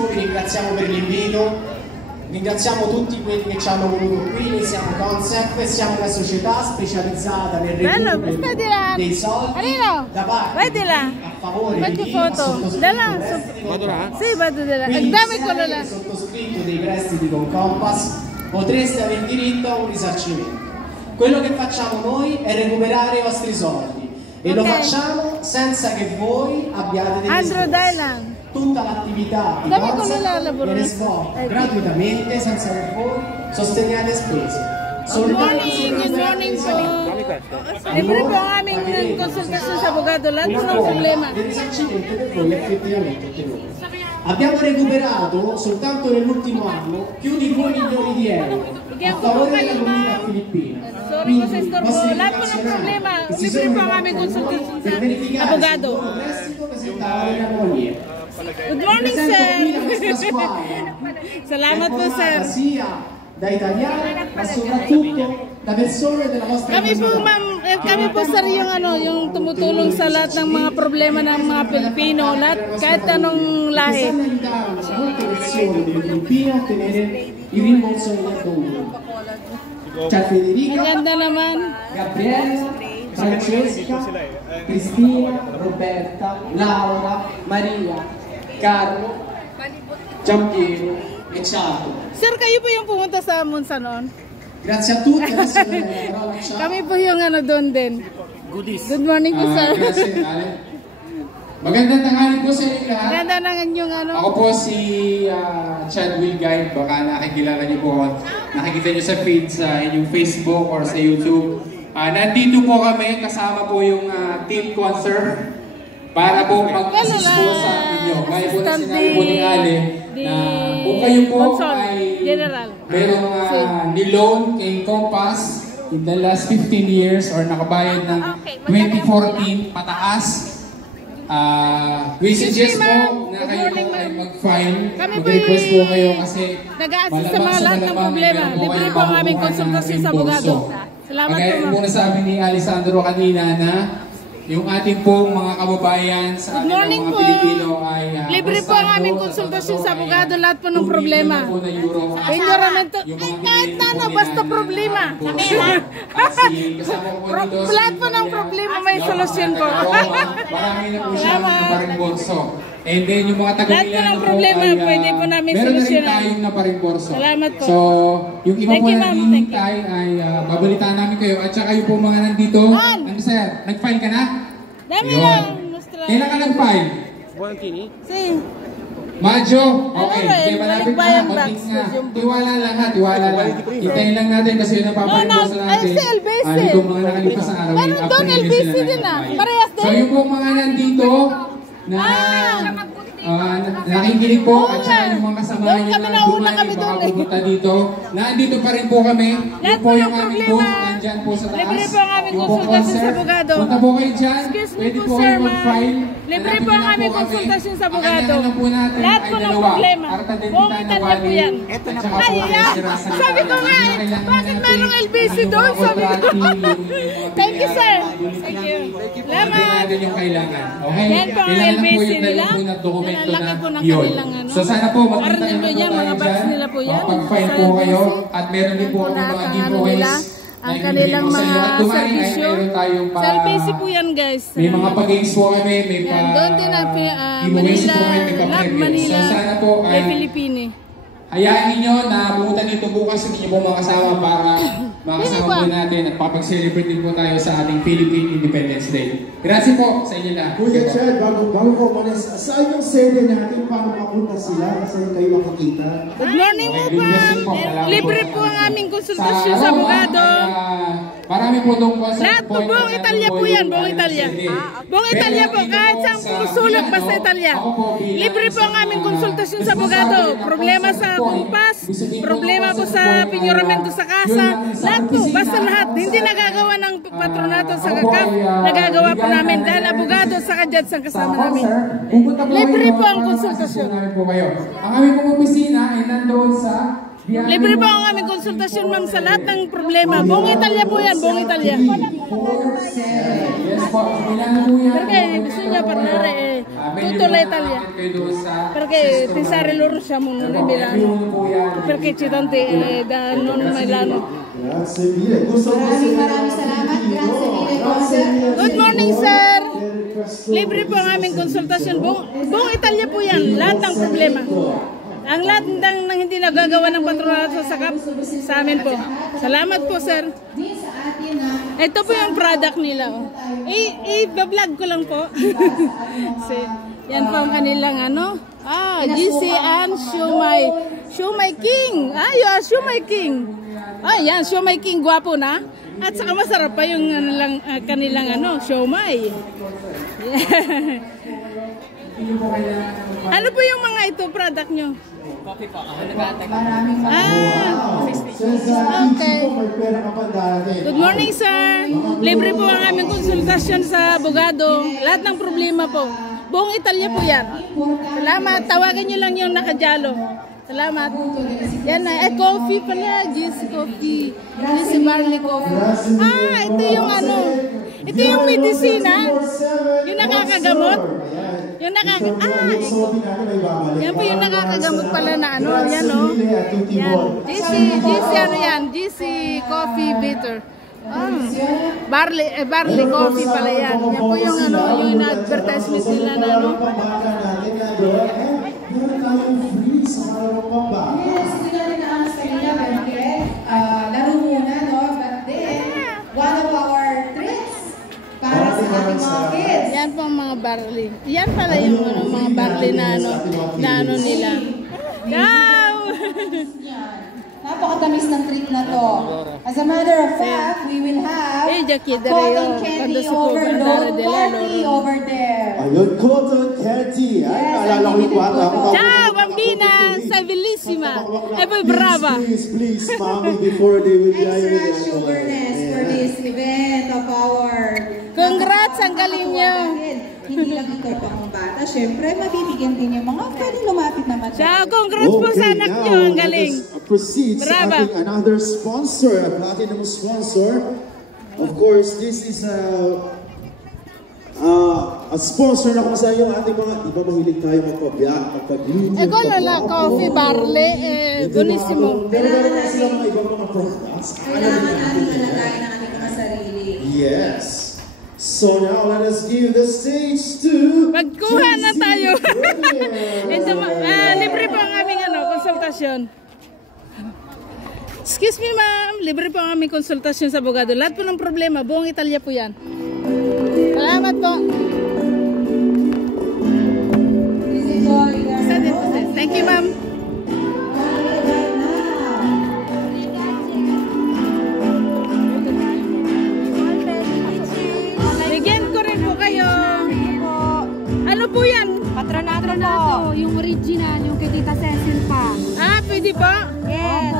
tantissimo, vi ringraziamo per l'invito. Ringraziamo tutti quelli che ci hanno voluto qui. Noi siamo Concept, siamo una società specializzata nel recupero dei soldi da parte a favore di chi ha sottoscritto dei prestiti con Compass. Potreste avere diritto a un risarcimento. Quello che facciamo noi è recuperare i vostri soldi e lo facciamo senza che voi abbiate degli sforzi. Tutta l'attività di Concept viene svolta gratuitamente senza che voi sosteniate spese. Good morning po. Libre po ang aming konsultasyon sa abogado. Lahat po ng problema. Il risarcimento che voi effettivamente ottenuto. Abbiamo recuperato soltanto nell'ultimo anno più di 2 milioni di euro a favore della comunità filippina. Sorry po sa istorbo. Lahat po ng problema. Libre po ang aming konsultasyon sa abogado. Good morning, sir. Salamat po, sir. Da italiani, ma soprattutto da persone della vostra kami po sir yung tumutulong sa lahat ng mga problema ng mga Pilipino, lahat kahit anong lahi. Molte persone delle Filippine ottenere il rimborso del dovuto. C'è Federica, maganda naman. Gabriella, Francesca, Cristina, Roberta, Laura, Maria, Carlo, Giampiero e Ciao. Sir, kayo po yung pumunta sa Monza noon? Grazie a tutti. Kami po yung doon din. Good morning po, sir. Grazie, Ale. Magandang tanghali po sa inyo lahat. Maganda naman yung Ako po si Chad Wilguy. Baka nakikilala niyo po ako. Nakikita niyo sa feed sa inyong Facebook or sa YouTube. Nandito po kami, kasama po yung Team Concert para po mag-assist po sa inyo. Kaya po na sinabi po ni Ale na kung kayo po ay merong niloan kay Compass in the last 15 years or nakabayad ng 2014 pataas, we suggest po na kayo po ay mag-file, mag-request po kayo kasi nag-a-assist sa mga lahat ng problema. Libre po ang aming konsultasyon sa abogado. Salamat po, ma'am. Kaya po nasabi ni Alessandro kanina na yung ating pong mga kababayan sa ating mga Pilipino ay libre po ang aming konsultasyon sa abogado, lahat po ng problema. Environment, kahit na basta problema. Lahat po ng problema may solusyon po. Marami na po siya naparimborso. And then yung mga taga-Milano po ay pwede po namin meron na rin solusyonan. tayong naparimborso. Salamat po. So, yung iba po naghihintay ay babalitaan namin kayo. At saka yung po mga nandito, ano sir, nag-file ka na? Dami lang. Kailan ka nag-file? Si Majo? Okay. Hindi, malapit na. Konting nga. Tiwala lang ha. Tiwala lang. Hintayin lang natin kasi yun ang paparimborso natin. Ay, si LBC. Itong mga nakalipas na araw. Meron doon LBC din Parehas din. So yung po mga nandito na nakikinig po at saka yung mga kasama nyo na dumali baka pupunta dito. Nandito pa rin po kami. Yung po yung aming booth. Nandyan po sa taas. Libre po ang aming konsultasyon sa abogado. Punta po kayo dyan. Pwede po kayo mag-file. Libre po ang aming konsultasyon sa abogado. Lahat po ng problema. Buong Italia po yan. Sabi ko nga bakit merong LBC doon? Sabi ko. Thank you, sir. Thank you. Salamat. Yung kailangan. Okay? Yan po ang LBC nila. Laki po ng kanilang So sana po magkita nyo po tayo dyan. Pag-file po kayo. At meron din po mga giveaways. Ang kanilang mga servisyo. Sa LBC po yan, guys. May mga pag-games po kami. May doon din ang Manila, Manila, may Pilipini. Hayaan ninyo na pumunta dito bukas hindi nyo po makasama para makasama po natin at papag-celebrate din po tayo sa ating Philippine Independence Day. Grazie po sa inyo na. Kuya Chad, bago ko malis, saan yung sede natin para mapunta sila kasi kayo makakita? Good morning po, ma'am. Libre po ang aming konsultasyon sa abogado. Marami po doon po sa lahat po, buong Italia po yan, buong Italia. Buong Italia po, kahit saan susulok basta Italia. Libre po ang aming konsultasyon sa abogado. Problema sa kumpas, problema po sa pinyoramento sa kasa, lahat po, basta lahat. Hindi nagagawa ng patronato sa kakap, nagagawa po namin dahil abogado sa kajudge ang kasama namin. Libre po ang konsultasyon. Ang aming pong opisina ay nandoon sa libre po ang aming konsultasyon, ma'am, sa lahat ng problema. Buong Italia po yan, buong Italia. Yes po, ilan po yan? Perché bisogna parlare tutto l'Italia. Perché pensare loro siamo di Milano. Perché c'è tante da non Milano. Grazie mille. Maraming salamat. Grazie mille. Good morning, sir. Libre po ang aming konsultasyon. Buong Italia po yan. Lahat ng problema. Ang lahat ng hindi nagagawa ng patronato sa sakap, sa amin po. Salamat po, sir. Ito po yung product nila. Oh. I-vlog ko lang po. Yan po ang kanilang ano. GC and Siomai King. You are Siomai King. Yan, Siomai King. Gwapo na. At saka masarap pa yung kanilang siomai. Ano po yung mga ito product nyo? Coffee po. Okay. Good morning, sir. Libre po ang aming konsultasyon sa abogado. Lahat ng problema po. Buong Italia po yan. Salamat. Tawagan nyo lang yung nakajalo. Salamat. Yan na. Coffee pala. GC Coffee. GC Barley Coffee. Ito yung ito yung medisina. Yung nakakagamot. Yung yan po yung nakakagamot pala na Yan Yan. GC Coffee Bitter. Barley coffee pala yan. Yan po yung yung advertisement nila na Yes, hindi natin na-amas kanina, laro muna, but then, one of our tricks para sa ating mga kids. Yan po ang mga barley. Yan pala yung mga barley na nila. Ciao! Napakatamis ng treat na to. As a matter of fact, we will have cotton candy overload party over there. Ayun, cotton candy. Naalala ko yung bata ko. Ciao, bambina! Sei bellissima! E poi brava! Please, mommy, before they will die. Extra sugarness for this event of our... Congrats, ang galing nyo! Hindi lang ito pang bata. Siyempre, mabibigyan din yung mga pwedeng lumapit naman. Ciao, congrats po sa anak nyo. Ang galing. Proceed sa ating another sponsor, a platinum sponsor. Of course, this is a sponsor na kung saan yung ating mga, di ba mahilig tayo magpag-YouTube. Quello la coffee barley, buonissimo. Kailangan na sila mga ibang mga products. Kailangan natin alalain ang ating mga sarili. Yes. So now let us give the stage to... Magkuha na tayo. Ito, libre po ang aming konsultasyon. Excuse me, ma'am. Libre po ang aming konsultasyon sa abogado. Lahat po ng problema, buong Italia po yan. Salamat po. Thank you, ma'am. Bigyan ko rin po kayo. Ano po yan? Patronato, yung original, yung kay Tita Cecil pa. Pwede po? Yes.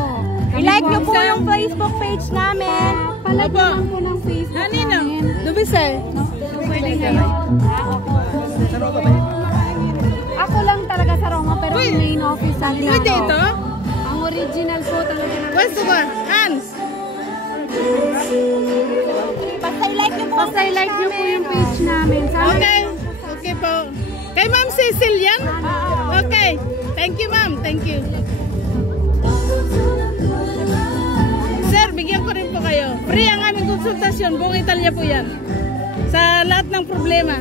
I-like nyo po yung Facebook page namin. Palike Opo. lang po ng Facebook namin. Dubise? Ako lang talaga sa Roma, pero yung main office sa Liano. Pwede ito? Ang original po talaga na. Pwesto ko. Hans? Basta i-like nyo po yung page namin. Okay. Okay po. Kay Ma'am Cecil yan? Okay. Thank you, ma'am. Thank you. Sir, bigyan ko rin po kayo. Free ang aming konsultasyon. Buong Italia po yan. Sa lahat ng problema.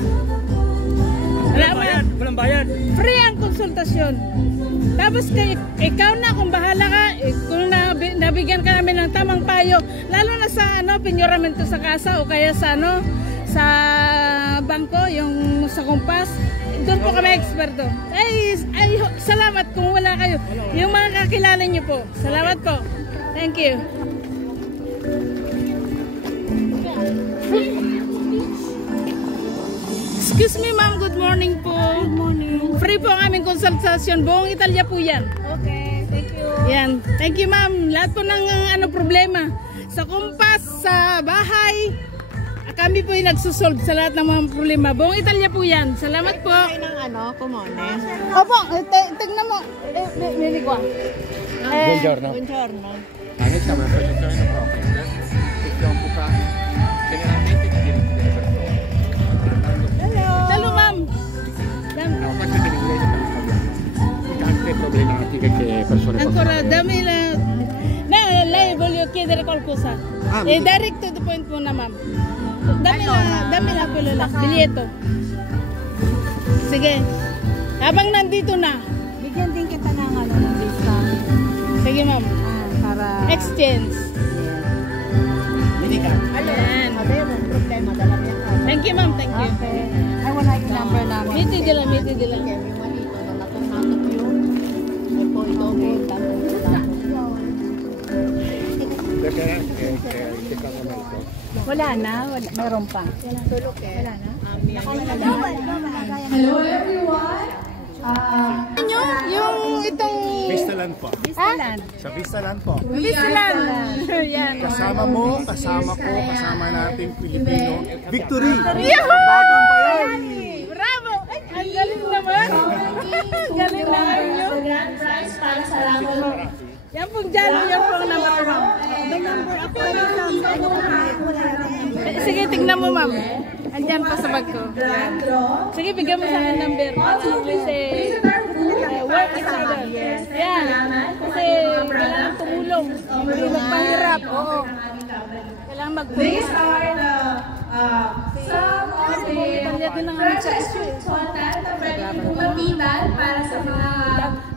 Walang bayad. Free ang konsultasyon. Tapos ikaw na kung bahala ka, kung nabigyan ka namin ng tamang payo, lalo na sa penyoramento sa kasa o kaya sa sa bangko, yung sa kumpas, doon po kami eksperto. Ay, salamat kung wala kayo. Yung mga kakilala niyo po. Salamat po. Thank you. Excuse me, ma'am. Good morning po. Good morning. Free po ang aming konsultasyon. Buong Italia po yan. Okay, thank you. Yan. Thank you, ma'am. Lahat po ng problema. Sa kumpas, sa bahay, kami po yung nagsusolve sa lahat ng mga problema. Buong Italia po yan. Salamat po. Pomone. Opo, tignan mo. Mili ko. Buongiorno. Buongiorno. Noi siamo una progettazione no profit che si occupa generalmente Ancora dammi la... No, lei voglio chiedere qualcosa. Direct to the point muna, ma'am. Dammi la quello là, biglietto. Sige. Habang nandito na. Bigyan din kita ng ano, ng discount. Sige, ma'am. Para... Exchange. Hindi ka. Ayan. Problema, dala niya. Thank you, ma'am. Thank you. Okay. Ay, wala yung number namin. Miti dila, miti dila. Wala na, meron pa. Wala na. Hello everyone! Yung itong... Vistaland po. Vistaland. Sa Vistaland po. Vistaland. Yan. Kasama mo, kasama ko, kasama natin Pilipino. Victory! Yahoo! Bagong bayan! Bravo! Ay, ang galing naman. Galing naman yun. The grand prize para sa raffle. Yan pong dyan, yan pong number 1. Sige, tignan mo, ma'am. Andyan pa sa bag ko. Sige, bigyan mo sa akin number. Kasi, work is harder. Yan. Kasi, kailangan tumulong. Hindi magpahirap. Oo. Kailangan magpahirap. These are the some of the content na pwede nyo mapitan para sa mga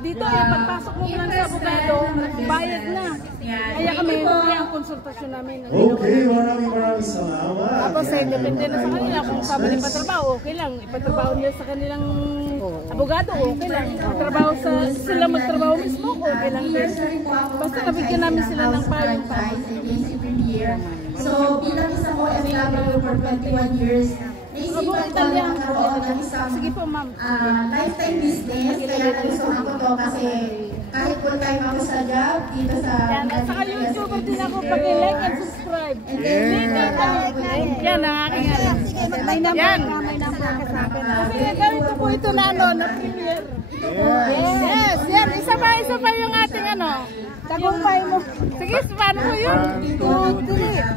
dito yung pagpasok mo lang sa abogado, bayad na. Kaya kami, yung konsultasyon namin. Okay, maraming salamat. Tapos depende na sa kanila kung family patrabaho, okay lang. Ipatrabaho nila sa kanilang abogado, okay lang. Trabaho sila magtrabaho mismo, okay lang din. Basta nabigyan namin sila ng payong pa. So, bilang isa ko FW for 21 years, naisipan ko na magkaroon ng isang lifetime business. Kaya nagustuhan ko to kasi kahit full time ako sa job, dito sa... At saka YouTuber din ako, pag-like and subscribe. Yan ang aking ano. Yan. Kasi gawin ko po ito na ano, na premiere. Yes, yan. Isa pa yung ating ano. Tagumpay mo. Sige, paano mo yun?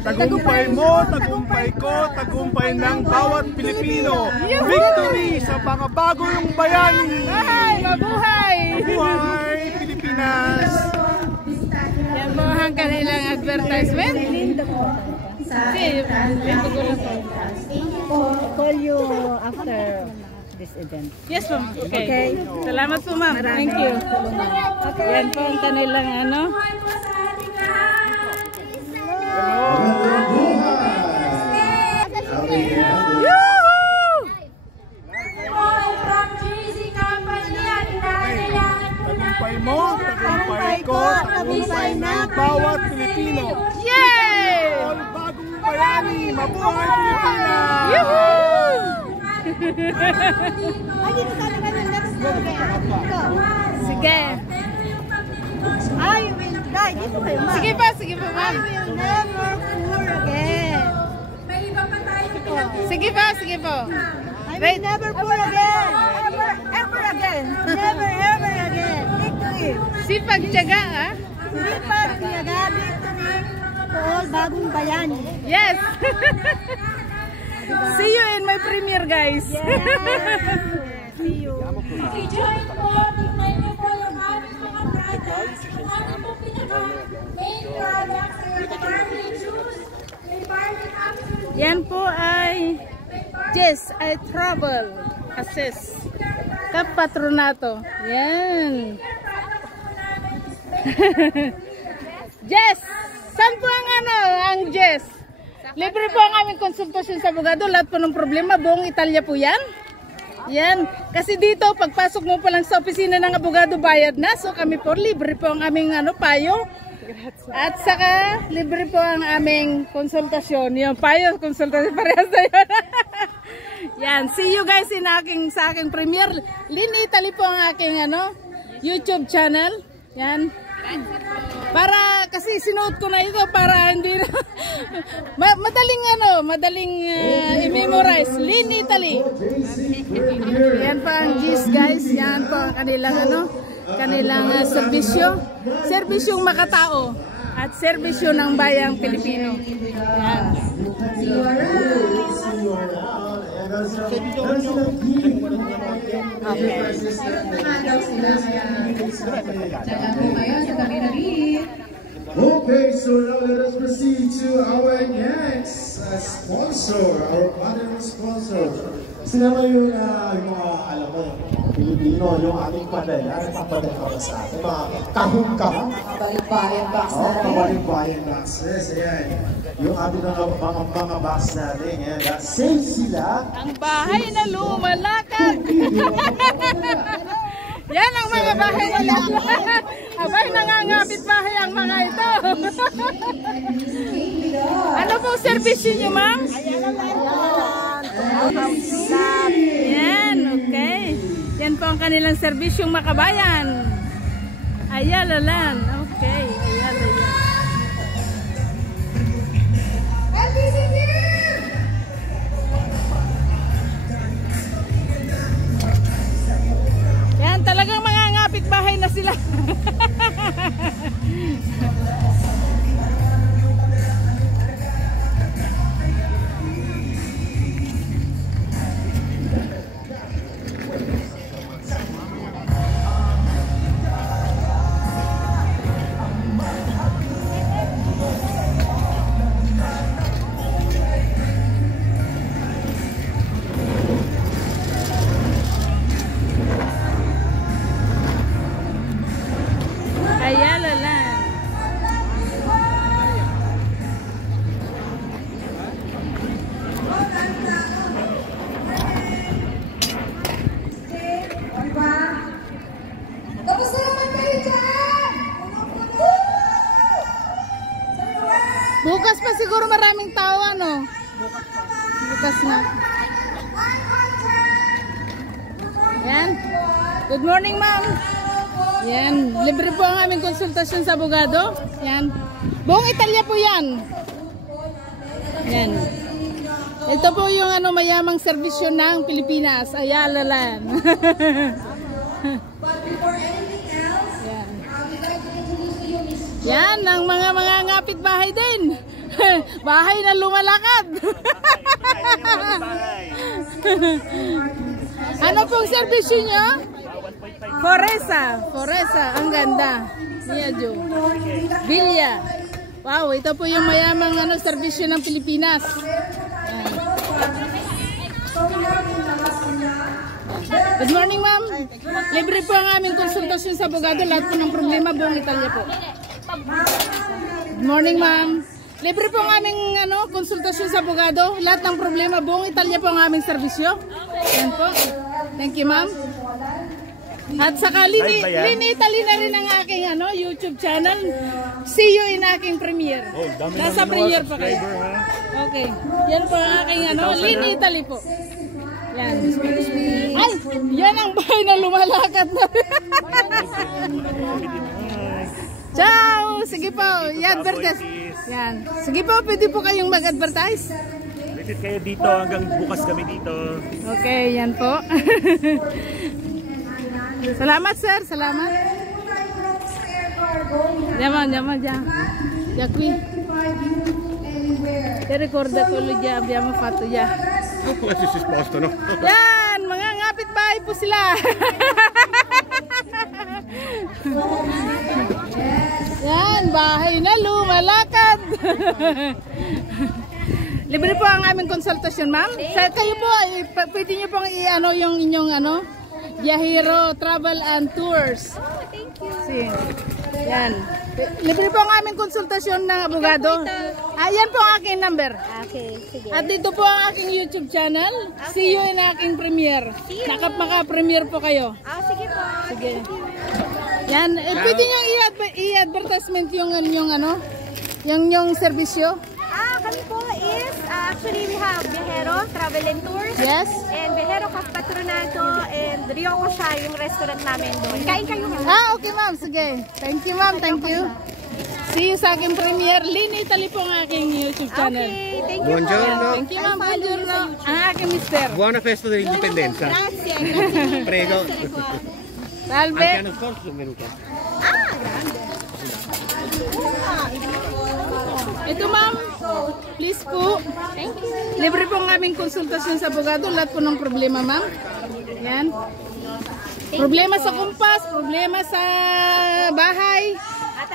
Tagumpay mo, tagumpay ko, tagumpay ng bawat Pilipino. Victory sa pangabagong bayani. Ay, mabuhay! Mabuhay, Pilipinas! Yan po ang kanilang advertisement. Call you after this event. Yes, ma'am. Okay. Salamat po, ma'am. Thank you. Yan po ang kanilang ano. Tagumpay mo, tagumpay ko, tagumpay ng bawat Pilipino. Yay! All bagong bayani, mabuhay Pilipinas! Yuhuu! Sige. I will die. Dito kayo, ma'am. Sige pa, ma'am. I will never pour again. Sige po. I will never pour again. Ever again. Never, ever again. Victory. Sipag tiyaga, ah. Sipag tiyaga, victory to all bagong bayani. Yes. See you in my premiere, guys. See you. I-join po, tingnan niyo po yung aming mga products. Yung aming po pinaka-main products ay yung barley juice, may barley capsule. Yan po ay Jess, I Travel Assess Kapatronato. Yan. Jess, saan po ang ano, ang Jess? Libre po ang aming konsultasyon sa abogado. Lahat po ng problema, buong Italia po yan. Yan. Kasi dito, pagpasok mo pa lang sa opisina ng abogado, bayad na. So kami po, libre po ang aming ano, payo. At saka, libre po ang aming konsultasyon. Yung payo, konsultasyon, parehas na yun. Yan. See you guys sa aking premiere. Lynn Italy po ang aking ano, YouTube channel. Yan. Para kasi sinuot ko na ito para hindi na madaling i-memorize. Lynn Italy. Yan pa ang G's, guys. Yan po ang kanilang serbisyo. Serbisyong makatao at serbisyo ng bayang Pilipino. Yan. Okay, so now let us proceed to our next sponsor, our partner sponsor. Kasi naman yung mga, alam mo, Pilipino, yung ating padel. Ano pang padel ka ba sa atin? Mga kahong-kahong. Kabalikbayan box natin. Oo, kabalikbayan boxes. Ayan. Yung ating mga box natin. Ayan. Save sila. Ang bahay na lumalakad. Yan ang mga bahay na lumalakad. Abay, nangangapit bahay ang mga ito. Ano pong servisyo nyo, ma'am? Yan, okay. Yan po ang kanilang serbisyong makabayan. Ayalalan. Okay, ayalalan. Yan, talagang mga ngapit bahay na sila. Bukas pa siguro maraming tao, ano? Bukas na. Yan. Good morning, ma'am. Yan. Libre po ang aming konsultasyon sa abogado. Yan. Buong Italia po yan. Yan. Ito po yung ano, mayamang serbisyo ng Pilipinas. Ayalalan. Yan, ang mga ngapit bahay din. Bahay na lumalakad. Ano pong servisyo nyo? Foresa. Foresa, ang ganda. Niya, Jo. Villa. Wow, ito po yung mayamang ano, servisyo ng Pilipinas. Yan. Good morning, ma'am. Libre po ang aming konsultasyon sa abogado. Lahat po ng problema, buong Italia po. Good morning, ma'am. Libre po ang aming ano, konsultasyon sa abogado. Lahat ng problema, buong Italia po ang aming serbisyo. Yan po. Thank you, ma'am. At saka Lini Italy na rin ang aking ano, YouTube channel. See you in aking premiere. Nasa premiere pa kayo. Okay. Yan po ang aking ano, Lini Italy po. Yan. Ay, yan ang bahay na lumalakad na. Ciao! Sige po, i-advertise. Yan. Sige po, pwede po kayong mag-advertise. Visit kayo dito hanggang bukas kami dito. Okay, yan po. Salamat, sir. Salamat. Yaman. Ya qui. Ti ricorda quello che abbiamo fatto già. Quasi si spostano. Yan, mga ngapit bahay po sila. Yan, bahay na lumalakad. Libre po ang aming konsultasyon, ma'am. Kayo po, pwede nyo pong i-ano yung inyong ano, Viajero Travel and Tours. Thank you. See. Yan. Libre po ang aming konsultasyon ng abogado. Ayan po ang aking number. Okay, sige. At dito po ang aking YouTube channel. Okay. See you in aking premiere. Maka-premiere po kayo. Sige po. Sige. Yan. Pwede nyo i-advertisement yung ano, yung serbisyo. Kami po is, actually we have Viajero Travel and Tours. Yes. And Viajero Patronato and Rio Osha yung restaurant namin doon. Kain kayo ha? Okay ma'am. Sige. Thank you ma'am. Thank you. See you sa aking premiere. Lini Italy po ang aking YouTube channel. Okay. Thank you. Buongiorno. Thank you ma'am. Buongiorno. Ang aking mister. Buona festa dell'indipendenza. Grazie. Prego. Salve. Anche l'anno scorso sono venuto. Grande. Ito ma'am, please po. Thank you. Libre po ang aming konsultasyon sa abogado. Lahat po ng problema ma'am. Yan. Problema sa kumpas, problema sa bahay,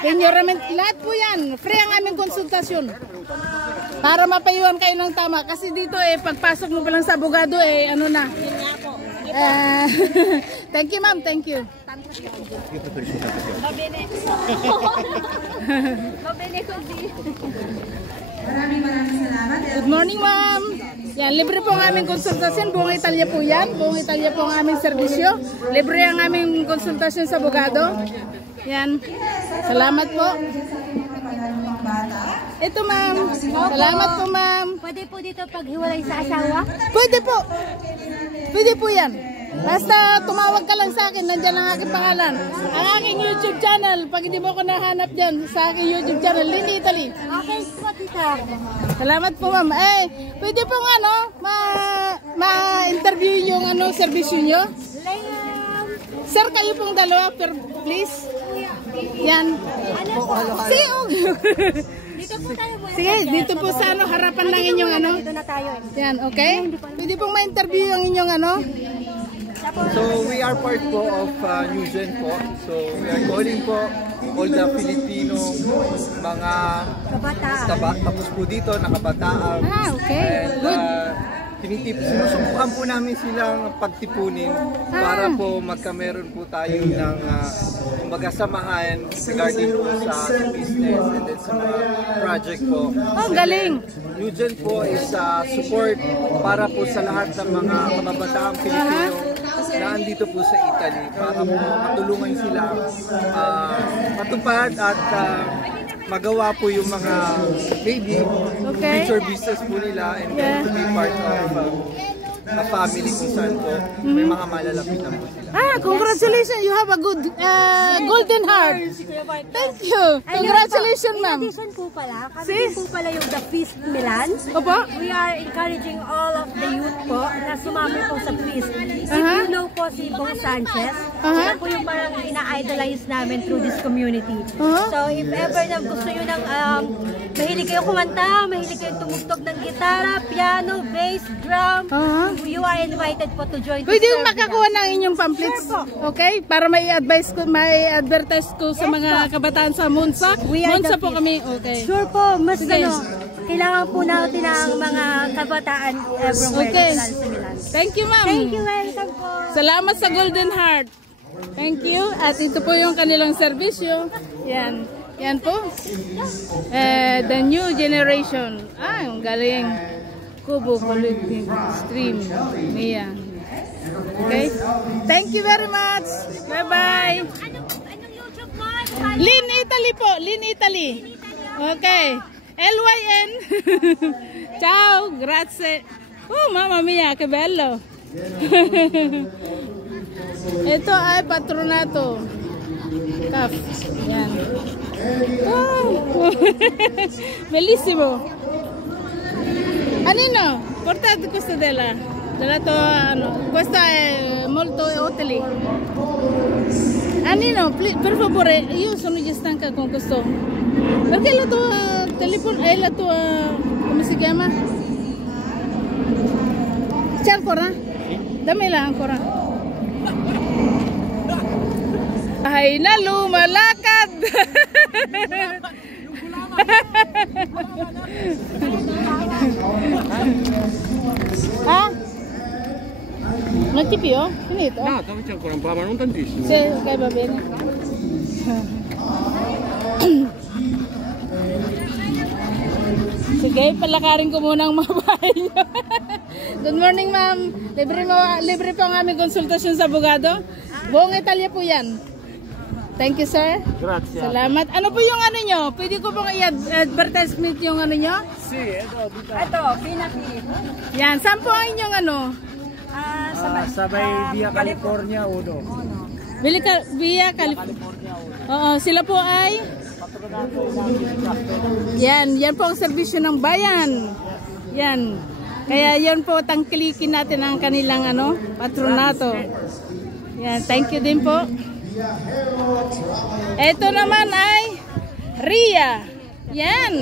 environment, lahat po yan. Free ang aming konsultasyon. Para mapayuhan kayo ng tama. Kasi dito pagpasok mo pa lang sa abogado ano na. Thank you ma'am, thank you. Maraming salamat. Good morning ma'am. Yan, libre po ang aming konsultasyon. Buong Italia po yan. Buong Italia po ang aming serbisyo. Libre ang aming konsultasyon sa abogado. Yan. Salamat po. Ito ma'am. Salamat po ma'am. Pwede po dito paghiwalay sa asawa? Pwede po. Pwede po yan. Basta tumawag ka lang sa akin, nandiyan ang aking pangalan. Ang aking YouTube channel, pag hindi mo ko nahanap dyan, sa aking YouTube channel, Lynn Italy. Okay po, tita. Salamat po ma'am. Pwede pong ma-interview yung serbisyo nyo? Sir, kayo pong dalawa, please. Yan. Dito po tayo muna. Sige, dito po sa harapan ng inyong Dito na tayo. Yan, okay? Pwede pong ma-interview yung inyong So we are part po of Newgen po. So we are calling po all the Filipino mga tapos po dito na kabataan. Okay. And sinusubukan po namin silang pagtipunin para po magkameron po tayo ng magasamahan regarding po sa business and then sa mga project po. Oh, galing! Newgen po is support para po sa lahat ng mga kababataang Pilipino na andito po sa Italy para po matulungan sila matupad at magawa po yung mga maybe future business po nila and then to be part of a family kung saan po may mga malalapitan po sila. Congratulations! You have a good golden heart. Thank you. Congratulations, ma'am. In addition po pala, kami po pala yung The Feast Milan. Opo? We are encouraging all of the youth po na sumami po sa Feast. If you know po si Bong Sanchez, siya po yung parang ina-idolize namin through this community. So if ever na gusto nyo ng mahilig kayo kumanta, mahilig kayo tumugtog ng gitara, piano, bass, drum, you are invited po to join. Pwede yung makakuha ng inyong pamphlets, okay? Para may advertise ko sa mga kabataan sa Monza. Monza po kami, okay. Sure po, mas kailangan po natin ang mga kabataan everywhere. Okay. Thank you, ma'am. Thank you, welcome po. Salamat sa Golden Heart. Thank you. At ito po yung kanilang serbisyo. Yan. Yan po. The new generation. Ang galing. Kubo, Politic, Stream, Mia. Okay? Thank you very much. Bye-bye. Anong YouTube mo? Lynn Italy po. Lynn Italy. Okay. LYN. Ciao. Grazie. Oh, mamma mia, che bello. Ito ay patronato. Caf. Yan. Oh. Bellissimo. Anino, portate questo della questo è molto utile. Anino, per favore, io sono già stanca con questo. Perché la tua telefono è la tua, come si chiama? C'è ancora? Dammela ancora. Ay na lumalakad. Non ti più? Finito? No, c'è ancora un po', ma non tantissimo. Sì, ok, va bene. Sige, palakarin ko muna ang mga bahay nyo. Good morning, ma'am. Libre po ang aming konsultasyon sa abogado. Buong Italia po yan. Thank you, sir. Grazie. Salamat. Ano po yung nyo? Pwede ko pong i-advertisement yung nyo? Sì, Ito, Pinaki. Yan. Saan po ang inyong sa Via California 1. Via California. Oo, sila po ay yan po ang serbisyo ng bayan. Yan. Kaya yan po tangkilikin natin ang kanilang patronato. Yan, thank you din po. Ito naman ay Ria. Yan.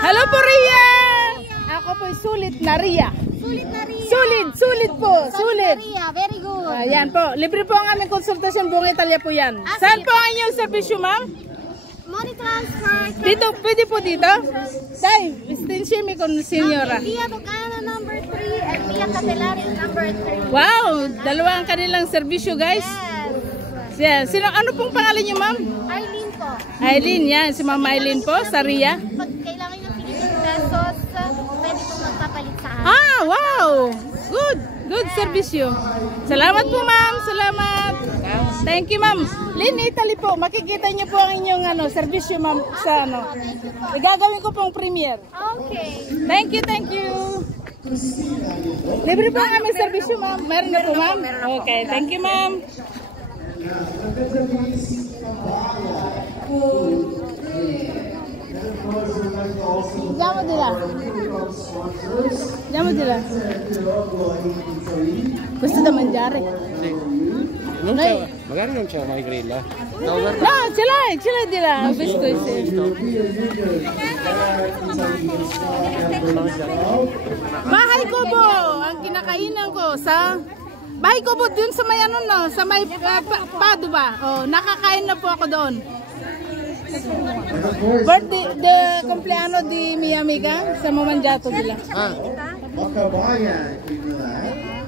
Hello po, Ria. Ako po sulit na Ria. Sulit na Ria. Sulit po. Sulit. Ria, very good. Ayan po. Libre po ang aming konsultasyon. Buong Italia po yan. Saan po ang inyong servisyo, ma'am? Money transfer. Dito, pwede po dito? Dai, istinsyemi con signora. Pia Bocana number 3 and Pia Catelari number 3. Wow, dalawa ang kanilang servisyo, guys. Yes. Sino, ano pong pangalan niyo, ma'am? Arlene po. Aileen, yan. Si Ma'am Aileen po, sa Ria. Pag kailangan ng Philippine pesos, pwede po magpapalit sa akin. Ah, wow! Good. Good servisyo. Salamat po, ma'am. Salamat. Thank you, ma'am. Lynn, Italy po. Makikita niyo po ang inyong servisyo, ma'am, sa Igagawin ko pong premiere. Okay. Thank you, thank you. Libre po ang aming servisyo, ma'am. Meron na po, ma'am? Okay, thank you, ma'am. Andiamo di là. Questo da mangiare. Magari non c'è mai grilla. No, ce l'hai di là. Ho visto Bahay ko po ang kinakainan ko sa bahay ko po dun sa may sa may Padua. Oh, nakakain na po ako doon. Birthday, the compleanno di mia amiga sa Mamangiato dila.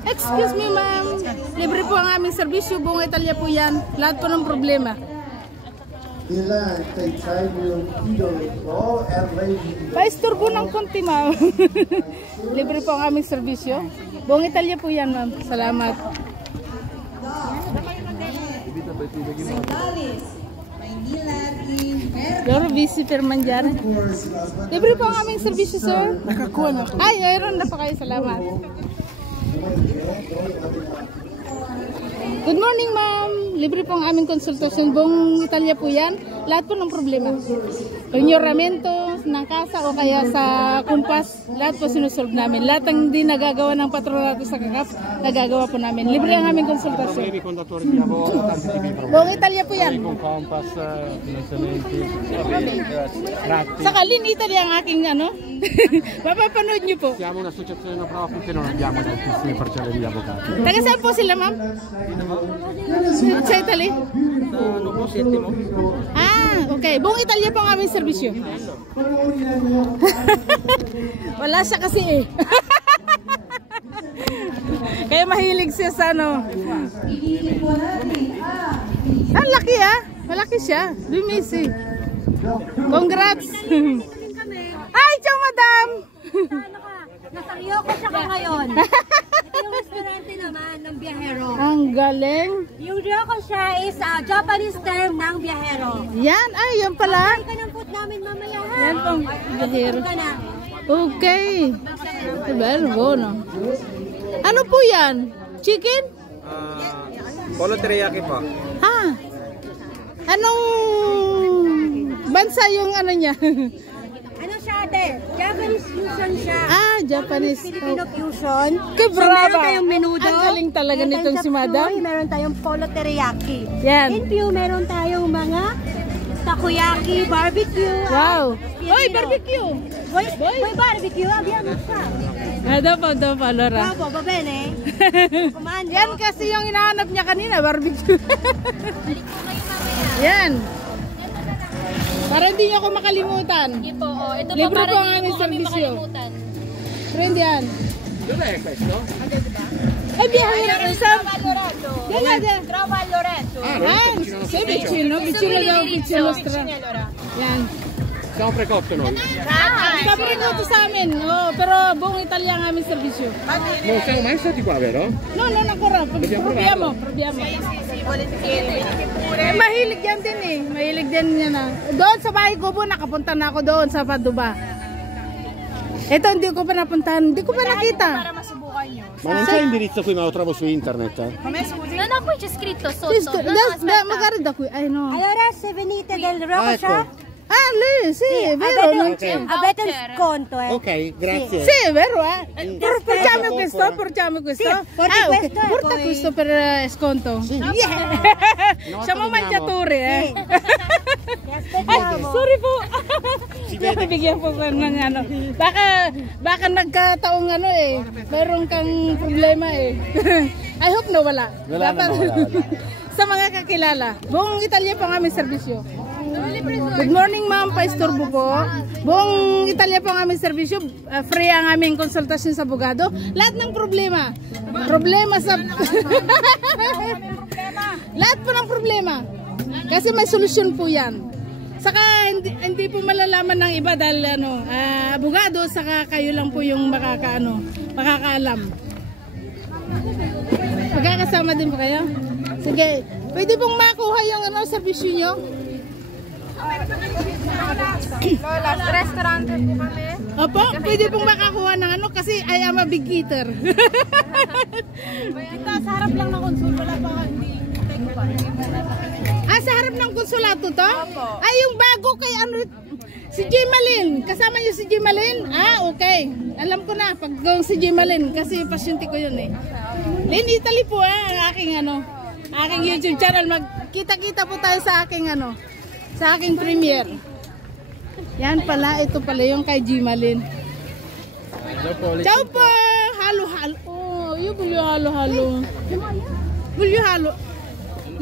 Excuse me, ma'am. Libre po ang aming serbisyo. Buong Italia po yan. Lahat po ng problema. Pa-isturbo ng konti, ma'am. Libre po ang aming serbisyo. Buong Italia po yan, ma'am. Salamat. Loro busy per mangiare. Libre po ang aming serbisyo, sir. Nakakuha na. Ay, mayroon na pa kayo. Salamat. Good morning, ma'am. Libre po ang aming konsultasyon. Buong Italia po yan. Lahat po ng problema. Penyoramento ng kasa o kaya sa kumpas, lahat po sinusolve namin. Lahat ang hindi nagagawa ng patronato sa kakap, nagagawa po namin. Libre ang aming konsultasyon. Buong Italia po yan. Saka Lynn Italy ang aking mapapanood nyo po. Siamo un'associazione no profit e non abbiamo tantissime parcelle di avvocati. Taga saan po sila, ma'am? Sa Italy? Ah, okay. Buong Italia po ang aming serbisyo. Wala siya kasi eh. Kaya mahilig siya sa Ang laki malaki siya. Lumisi. Congrats. Ay, ciao madam. Nasa Ryoko siya ka ngayon. Ito yung restaurante naman ng biyahero. Ang galing. Yung Ryoko siya is Japanese term ng biyahero. Yan, yan pala. Ay, ka ng food namin mamaya ha. Yan pong biyahero. Okay. Very bueno. Ano po yan? Chicken? Polo teriyaki po. Ha? Anong bansa yung niya? Ano siya ate? Japanese fusion siya. Japanese. Filipino fusion. Que brava. Meron tayong menudo. Ang galing talaga nitong si madam. Meron tayong polo teriyaki. Yan. In Pew, meron tayong mga takoyaki, barbecue. Wow. Oy, barbecue. Boy, barbecue. Abbiamo siya. Dopo, allora. Dopo, va bene? Yan kasi yung hinahanap niya kanina, barbecue. Yan. Para hindi niyo ako makalimutan. Ito libre para po ang hindi aming mo kami servisyo. makalimutan. Friend yan. Dov'è questo? Ay, biyahero sa... Loreto. Yan. Trova al Loreto. Sì, vicino daw, vicino stra. Yan. Siamo precotto noi. Kaprikoto sa amin, pero buong Italia ang aming servisyo. Non siamo mai stati qua, vero? No, ancora. Proviamo. Mahilig yan din eh. Mahilig din yan Doon sa bahay ko po, nakapunta na ako doon sa Padua. Ito, hindi ko pa napuntahan. Hindi ko pa nakita. Para masubukan nyo. Ma non c'è indirizzo qui, ma lo trovo su internet. No, qui c'è scritto sotto. Magari da qui. Ay, no. Allora, se venite del Ryoko siya. Lì, sì, è vero. Avete un sconto, Ok, grazie. Sì, è vero, Portiamo questo. Porta Porta questo per sconto. Siamo mangiatori, Ay, sorry po. Bigyan po ko ng ano. Baka nagkataong ano eh. Meron kang problema eh. I hope na wala. Wala. Sa mga kakilala. Buong Italia po ang aming serbisyo. Good morning ma'am, paistorbo po. Buong Italia po ang aming serbisyo. Free ang aming konsultasyon sa abogado. Lahat ng problema. Problema sa... Lahat po ng problema. Kasi may solusyon po yan. Saka hindi po malalaman ng iba dahil abogado, saka kayo lang po yung makakaalam. Magkakasama din po kayo? Sige, pwede pong makuha yung serbisyo nyo? Last restaurant po kami. Opo, pwede pong makakuha ng kasi I am a big eater. Sa harap lang ng konsul, wala pa hindi. Sa harap ng konsulato to? Opo. Ay, yung bago kay si Jimalin. Kasama niyo si Jimalin? Okay. Alam ko na, pag si Jimalin, kasi pasyente ko yun eh. In Italy po ang aking aking YouTube channel. Magkita-kita po tayo sa aking sa aking premiere. Yan pala, ito pala yung kay Jimalin. Ciao po! Halo-halo. Oh, yung halo-halo. Halo.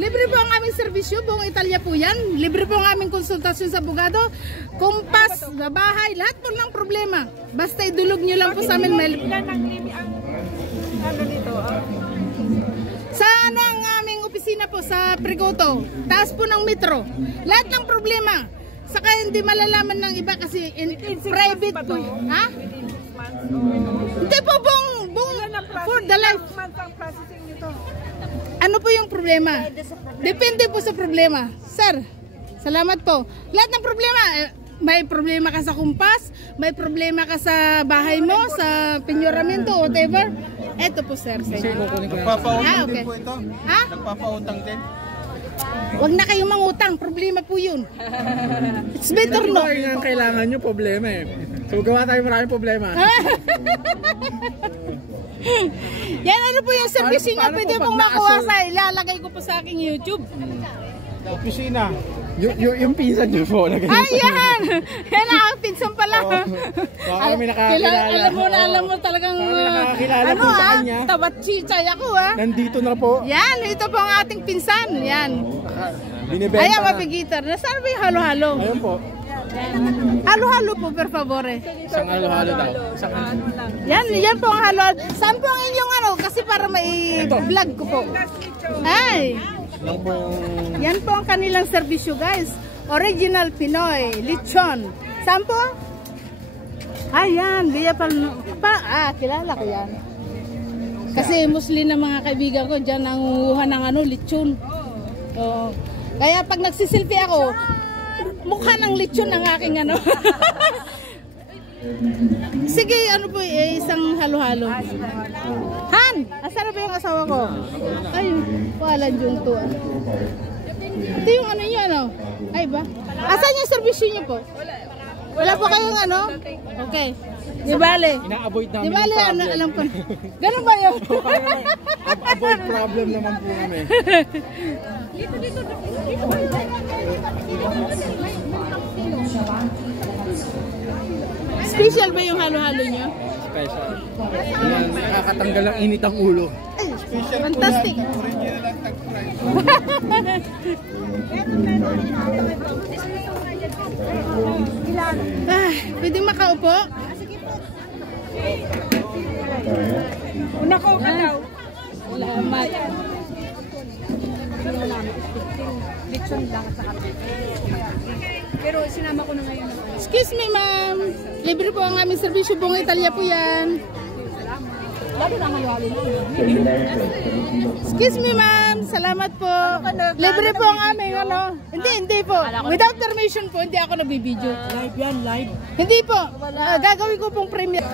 Libre po ang aming serbisyo, buong Italia po yan. Libre po ang aming konsultasyon sa abogado, kumpas, bahay, lahat po ng problema. Basta idulog nyo lang po sa amin. Sa ang aming opisina po sa Pregoto, taas po ng metro. Lahat ng problema. Saka hindi malalaman ng iba kasi private po. Ha? Hindi po buong for the life. Ano po yung problema? Depende po sa problema. Sir, salamat po. Lahat ng problema, may problema ka sa kumpas, may problema ka sa bahay mo, sa penyoramento, whatever. Eto po sir. Nagpapautang din po ito? Ha? Nagpapautang din? Huwag na kayong mangutang, problema po yun. It's better no. Ang kailangan nyo, problema eh. So gawa tayo maraming problema. Yan, ano po yung service nyo? Pwede pong makuha sa ilalagay ko po sa aking YouTube. Opisina. Yung pinsan nyo po. Ay, yan! Yan ang pinsan pala. Kami nakakilala. Alam mo talagang nakakilala po sa kanya. Tabat chichay ako Nandito na po. Yan, ito po ang ating pinsan. Yan. Binibenta. Ayan, mapigitar. Nasaan ba yung halo-halo? Ayun po. Halo-halo po, per favore. Isang halo-halo daw. Yan po ang halo. Saan po ang inyong kasi para may vlog ko po. Ay. Yan po ang kanilang serbisyo guys. Original Pinoy, lechon. Saan po? Ayan, kilala ko yan. Kasi Muslim na mga kaibigan ko, dyan ang uha ng lechon. Kaya pag nagsiselfie ako, mukha ng lechon ang aking Sige, po isang halo-halo. Han, asan na ba yung asawa ko? Ay, walang junto. Ito yung nyo, Ay ba? Asan yung servisyo nyo po? Wala po kayong Okay. Di bale. Ina-avoid namin yung problem. Alam ko. Ganun ba yun? Avoid problem naman po kami. Dito. Special ba yung halo-halo nyo? Special. Nakakatanggal ang init ang ulo. Fantastic. Pwedeng makaupo? Unako ka daw. Salamat. Lechon lang at saka. Pero sinama ko na ngayon. Excuse me ma'am. Libre po ang aming serbisyo. Buong Italia po yan. Lalo na ngayon. Excuse me ma'am. Salamat po. Libre po ang aming Hindi po. Without permission po, hindi ako nabibideo. Live yan, live. Hindi po. Gagawin ko pong premiere.